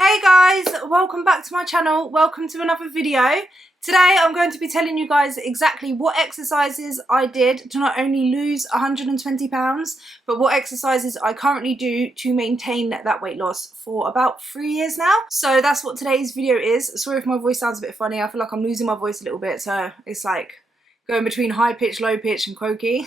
Hey guys, welcome back to my channel. Welcome to another video. Today I'm going to be telling you guys exactly what exercises I did to not only lose 120 pounds, but what exercises I currently do to maintain that weight loss for about 3 years now. So that's what today's video is. Sorry if my voice sounds a bit funny. I feel like I'm losing my voice a little bit, so it's like going between high pitch, low pitch and croaky.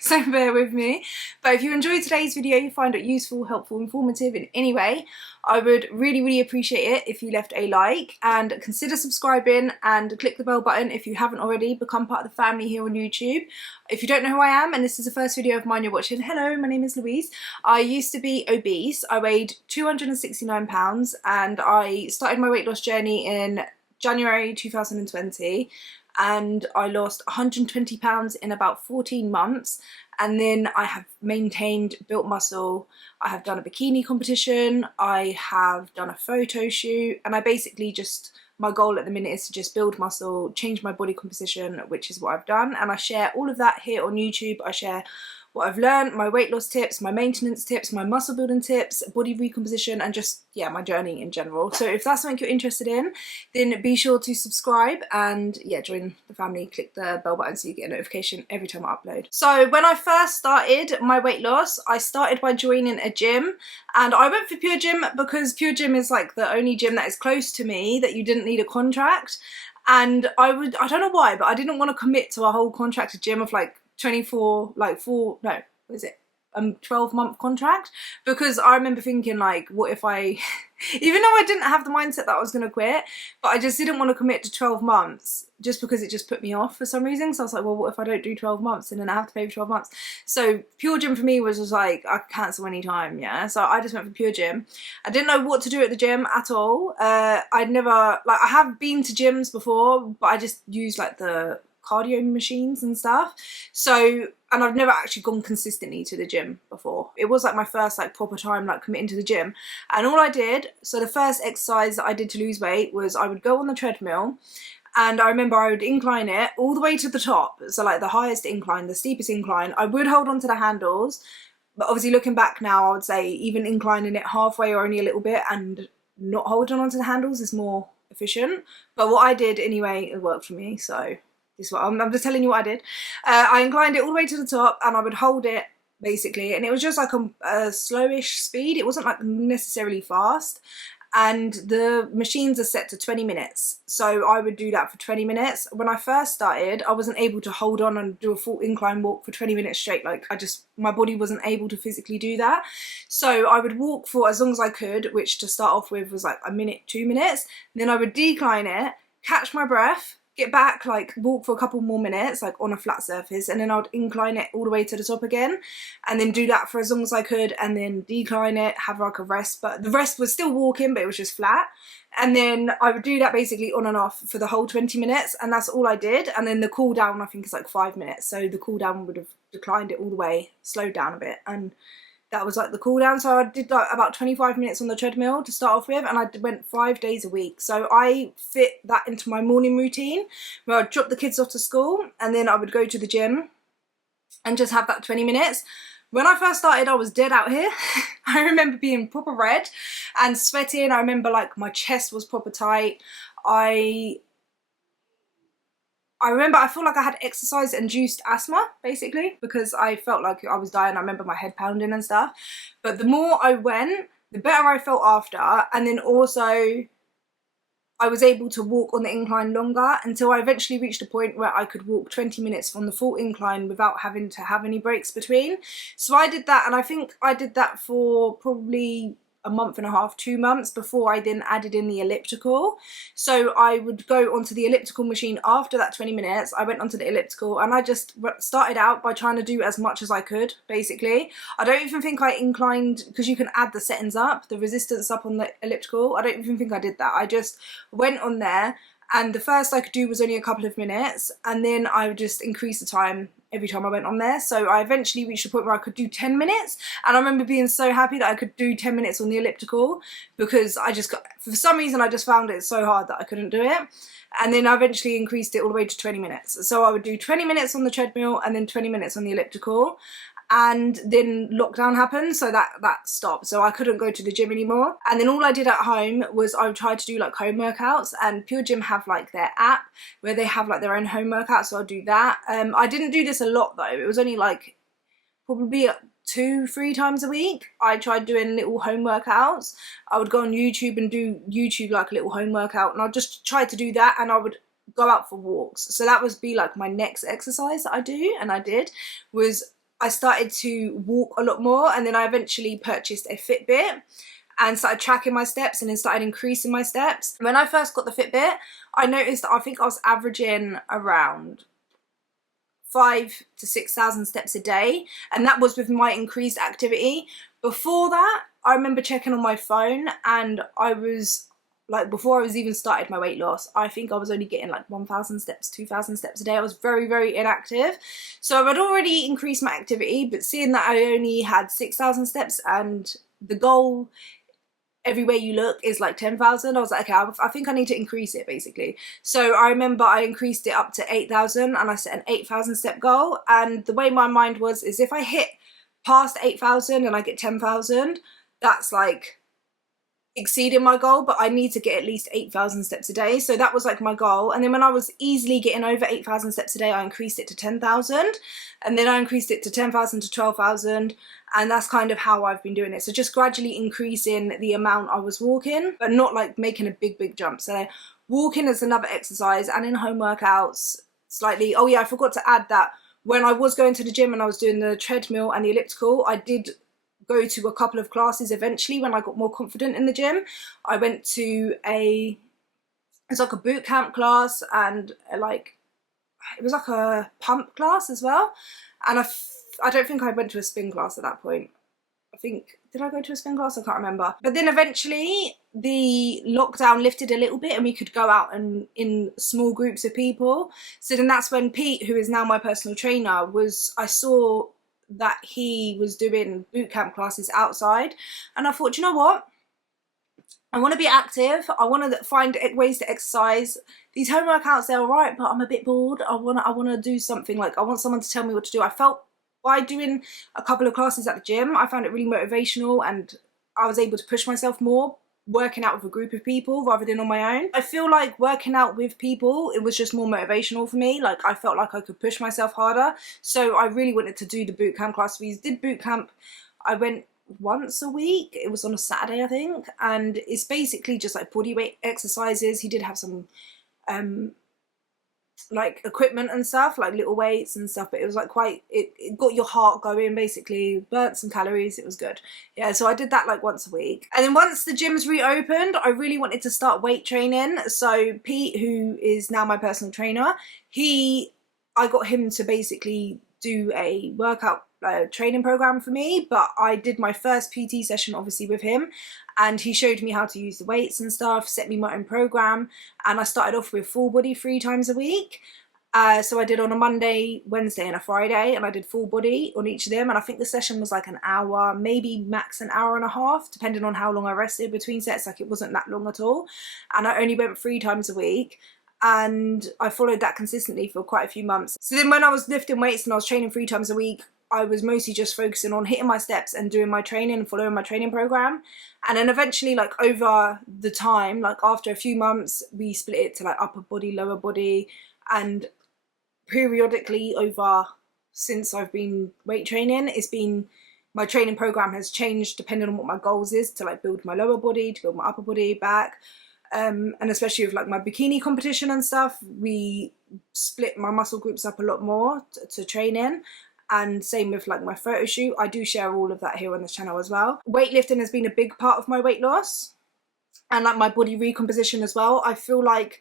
So bear with me. But if you enjoyed today's video, you find it useful, helpful, informative in any way, I would really appreciate it if you left a like and consider subscribing and click the bell button if you haven't already. Become part of the family here on YouTube. If you don't know who I am and this is the first video of mine you're watching, hello, my name is Louise. I used to be obese. I weighed 269 pounds and I started my weight loss journey in January 2020. And I lost 120 pounds in about 14 months, and then I have maintained, built muscle. I have done a bikini competition, I have done a photo shoot, and I basically just, my goal at the minute is to just build muscle, change my body composition, which is what I've done, and I share all of that here on YouTube. I share what I've learned, my weight loss tips, my maintenance tips, my muscle building tips, body recomposition, and just, yeah, my journey in general. So if that's something you're interested in, then be sure to subscribe and, yeah, join the family. Click the bell button so you get a notification every time I upload. So when I first started my weight loss, I started by joining a gym, and I went for Pure Gym because Pure Gym is like the only gym that is close to me that you didn't need a contract. And I don't know why, but I didn't want to commit to a whole contracted gym of like 12-month contract, because I remember thinking, like, what if I even though I didn't have the mindset that I was going to quit, but I just didn't want to commit to 12 months just because it just put me off for some reason. So I was like, well, what if I don't do 12 months and then I have to pay for 12 months? So Pure Gym for me was just like, I could cancel any time, yeah. So I just went for Pure Gym. I didn't know what to do at the gym at all. I'd never, like, I have been to gyms before, but I just used like the cardio machines and stuff. So, and I've never actually gone consistently to the gym before. It was like my first like proper time like committing to the gym. And all I did, so the first exercise that I did to lose weight was I would go on the treadmill, and I remember I would incline it all the way to the top. So like the highest incline, the steepest incline. I would hold on to the handles, but obviously looking back now, I would say even inclining it halfway or only a little bit and not holding on to the handles is more efficient. But what I did anyway, it worked for me, so this is what I'm just telling you what I did. I inclined it all the way to the top and I would hold it basically, and it was just like a slowish speed. It wasn't like necessarily fast, and the machines are set to 20 minutes. So I would do that for 20 minutes. When I first started, I wasn't able to hold on and do a full incline walk for 20 minutes straight. Like my body wasn't able to physically do that. So I would walk for as long as I could, which to start off with was like a minute, 2 minutes. Then I would decline it, catch my breath, get back, like walk for a couple more minutes, like on a flat surface, and then I'd incline it all the way to the top again, and then do that for as long as I could, and then decline it, have like a rest, but the rest was still walking, but it was just flat. And then I would do that basically on and off for the whole 20 minutes, and that's all I did. And then the cool down, I think, is like 5 minutes, so the cool down would have declined it all the way, slowed down a bit, and that was like the cool down. So I did like about 25 minutes on the treadmill to start off with, and I went 5 days a week. So I fit that into my morning routine where I'd drop the kids off to school and then I would go to the gym and just have that 20 minutes. When I first started, I was dead out here. I remember being proper red and sweating. I remember like my chest was proper tight. I remember I feel like I had exercise-induced asthma, basically, because I felt like I was dying. I remember my head pounding and stuff. But the more I went, the better I felt after. And then also, I was able to walk on the incline longer until I eventually reached a point where I could walk 20 minutes on the full incline without having to have any breaks between. So I did that, and I think I did that for probably a month and a half, 2 months, before I then added in the elliptical. So I would go onto the elliptical machine after that 20 minutes. I went onto the elliptical and I just started out by trying to do as much as I could, basically. I don't even think I inclined, because you can add the settings up, the resistance up on the elliptical. I don't even think I did that. I just went on there, and the first I could do was only a couple of minutes, and then I would just increase the time every time I went on there. So I eventually reached a point where I could do 10 minutes, and I remember being so happy that I could do 10 minutes on the elliptical, because I just got, for some reason I just found it so hard that I couldn't do it. And then I eventually increased it all the way to 20 minutes. So I would do 20 minutes on the treadmill and then 20 minutes on the elliptical. and then lockdown happened, so that stopped, so I couldn't go to the gym anymore. And then all I did at home was I would try to do like home workouts, and Pure Gym have like their app where they have like their own home workouts, so I'll do that. I didn't do this a lot though, it was only like probably 2-3 times a week. I tried doing little home workouts. I would go on YouTube and do YouTube like a little home workout, and I'd just try to do that, and I would go out for walks. So that would be like my next exercise that I do, and I did, was I started to walk a lot more, and then I eventually purchased a Fitbit and started tracking my steps, and then started increasing my steps. When I first got the Fitbit, I noticed that I think I was averaging around 5,000 to 6,000 steps a day, and that was with my increased activity. Before that, I remember checking on my phone, and I was like, before I was even started my weight loss, I think I was only getting like 1,000 steps, 2,000 steps a day. I was very, very inactive. So I'd already increased my activity, but seeing that I only had 6,000 steps and the goal everywhere you look is like 10,000, I was like, okay, I think I need to increase it basically. So I remember I increased it up to 8,000, and I set an 8,000 step goal. And the way my mind was is if I hit past 8,000 and I get 10,000, that's like exceeding my goal, but I need to get at least 8,000 steps a day. So that was like my goal. And then when I was easily getting over 8,000 steps a day, I increased it to 10,000, and then I increased it to 10,000 to 12,000, and that's kind of how I've been doing it. So just gradually increasing the amount I was walking, but not like making a big jump. So walking is another exercise, and in home workouts slightly. Oh yeah, I forgot to add that when I was going to the gym and I was doing the treadmill and the elliptical, I did go to a couple of classes eventually when I got more confident in the gym. I went to it's like a boot camp class, and like it was like a pump class as well. And I don't think I went to a spin class at that point. I think, did I go to a spin class? I can't remember. But then eventually the lockdown lifted a little bit, and we could go out and in small groups of people. So then that's when Pete, who is now my personal trainer, I saw that he was doing boot camp classes outside, and I thought, you know what, I want to be active, I want to find ways to exercise. These home workouts, they're alright, but I'm a bit bored. I want to do something, like I want someone to tell me what to do. I felt by doing a couple of classes at the gym, I found it really motivational, and I was able to push myself more working out with a group of people rather than on my own. I feel like working out with people, it was just more motivational for me. Like I felt like I could push myself harder. So I really wanted to do the boot camp class. We did boot camp, I went once a week. It was on a Saturday, I think, and it's basically just like body weight exercises. He did have some like equipment and stuff, like little weights and stuff, but it was like quite, it got your heart going basically, burnt some calories, it was good. Yeah, so I did that like once a week. And then once the gyms reopened, I really wanted to start weight training. So Pete, who is now my personal trainer, I got him to basically do a workout training program for me, but I did my first PT session obviously with him, and he showed me how to use the weights and stuff, set me my own program, and I started off with full body 3 times a week. So I did on a Monday, Wednesday and a Friday, and I did full body on each of them, and I think the session was like an hour, maybe max an hour and a half, depending on how long I rested between sets. Like it wasn't that long at all, and I only went 3 times a week, and I followed that consistently for quite a few months. So then when I was lifting weights and I was training 3 times a week, I was mostly just focusing on hitting my steps and doing my training and following my training program. And then eventually, like over the time, like after a few months, we split it to like upper body, lower body, and periodically over, since I've been weight training, it's been, my training program has changed depending on what my goals is, to like build my lower body, to build my upper body back. And especially with like my bikini competition and stuff, we split my muscle groups up a lot more to train in. And same with like my photo shoot. I do share all of that here on this channel as well. Weightlifting has been a big part of my weight loss and like my body recomposition as well. I feel like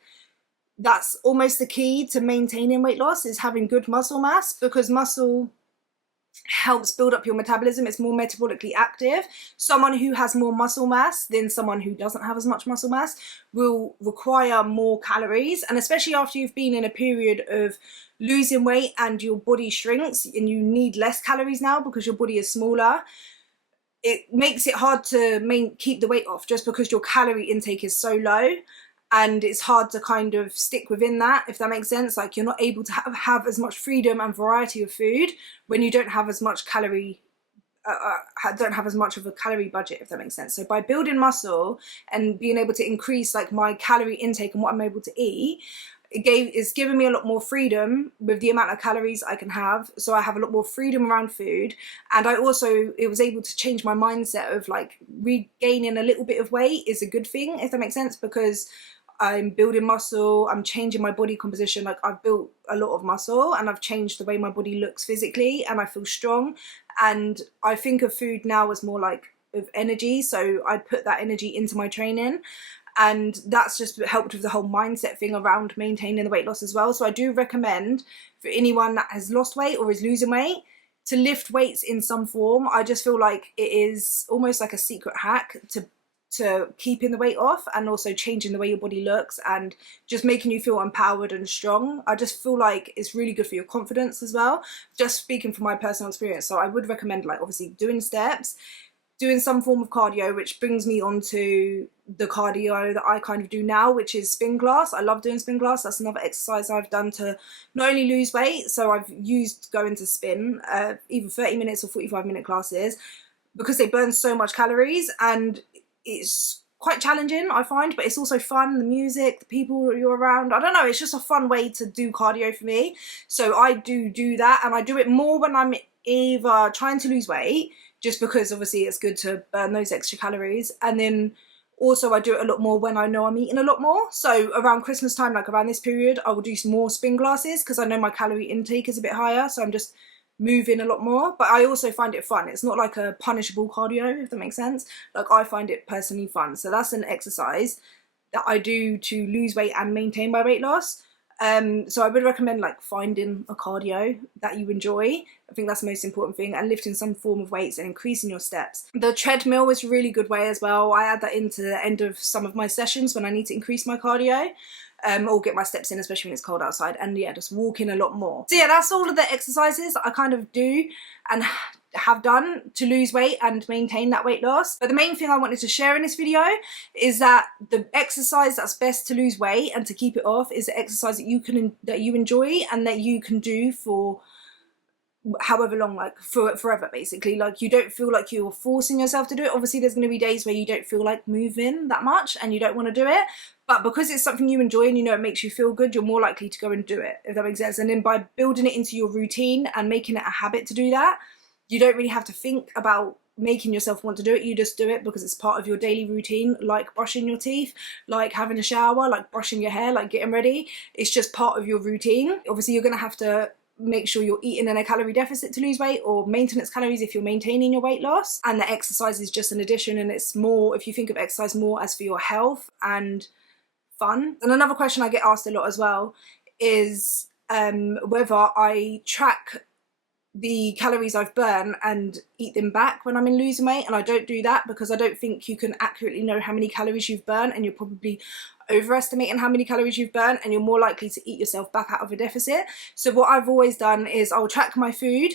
that's almost the key to maintaining weight loss, is having good muscle mass, because muscle helps build up your metabolism. It's more metabolically active. Someone who has more muscle mass than someone who doesn't have as much muscle mass will require more calories, and especially after you've been in a period of losing weight and your body shrinks and you need less calories now because your body is smaller, it makes it hard to keep the weight off just because your calorie intake is so low. and it's hard to kind of stick within that, if that makes sense. Like, you're not able to have as much freedom and variety of food when you don't have as much don't have as much of a calorie budget, if that makes sense. So by building muscle and being able to increase like my calorie intake and what I'm able to eat, it's given me a lot more freedom with the amount of calories I can have. So I have a lot more freedom around food, and it was able to change my mindset of like regaining a little bit of weight is a good thing, if that makes sense, because I'm building muscle, I'm changing my body composition. Like, I've built a lot of muscle and I've changed the way my body looks physically, and I feel strong. And I think of food now as more like of energy, so I put that energy into my training, and that's just helped with the whole mindset thing around maintaining the weight loss as well. So I do recommend for anyone that has lost weight or is losing weight to lift weights in some form. I just feel like it is almost like a secret hack to keeping the weight off, and also changing the way your body looks and just making you feel empowered and strong. I just feel like it's really good for your confidence as well, just speaking from my personal experience. So I would recommend, like, obviously doing steps, doing some form of cardio, which brings me on to the cardio that I kind of do now, which is spin class. I love doing spin class. That's another exercise I've done to not only lose weight, so I've used going to spin either 30 minutes or 45-minute classes, because they burn so much calories, and it's quite challenging, I find, but it's also fun. The music, the people you're around, I don't know, it's just a fun way to do cardio for me. So I do that, and I do it more when I'm either trying to lose weight, just because obviously it's good to burn those extra calories, and then also I do it a lot more when I know I'm eating a lot more. So around Christmas time, like around this period, I will do some more spin classes because I know my calorie intake is a bit higher, so I'm just moving a lot more. But I also find it fun. It's not like a punishable cardio, if that makes sense. Like, I find it personally fun. So that's an exercise that I do to lose weight and maintain my weight loss. So I would recommend like finding a cardio that you enjoy. I think that's the most important thing, and lifting some form of weights and increasing your steps. The treadmill is a really good way as well. I add that into the end of some of my sessions when I need to increase my cardio. Or get my steps in, especially when it's cold outside, and yeah, just walking a lot more. So yeah, that's all of the exercises that I kind of do and have done to lose weight and maintain that weight loss. But the main thing I wanted to share in this video is that the exercise that's best to lose weight and to keep it off is the exercise that you enjoy and that you can do for however long, like forever basically. Like, you don't feel like you're forcing yourself to do it. Obviously there's going to be days where you don't feel like moving that much and you don't want to do it, but because it's something you enjoy and you know it makes you feel good, you're more likely to go and do it, if that makes sense. And then by building it into your routine and making it a habit to do that, you don't really have to think about making yourself want to do it. You just do it because it's part of your daily routine, like brushing your teeth, like having a shower, like brushing your hair, like getting ready. It's just part of your routine. Obviously you're going to have to make sure you're eating in a calorie deficit to lose weight, or maintenance calories if you're maintaining your weight loss, and the exercise is just an addition. And it's more, if you think of exercise more as for your health and fun. And another question I get asked a lot as well is whether I track the calories I've burned and eat them back when I'm in losing weight, and I don't do that because I don't think you can accurately know how many calories you've burned, and you're probably overestimating how many calories you've burned, and you're more likely to eat yourself back out of a deficit. So what I've always done is I'll track my food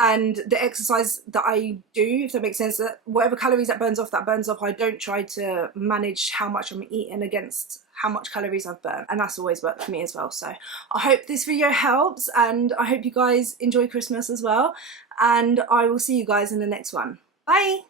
and the exercise that I do, if that makes sense, that whatever calories that burns off, I don't try to manage how much I'm eating against how much calories I've burnt, and that's always worked for me as well. So I hope this video helps, and I hope you guys enjoy Christmas as well, and I will see you guys in the next one. Bye!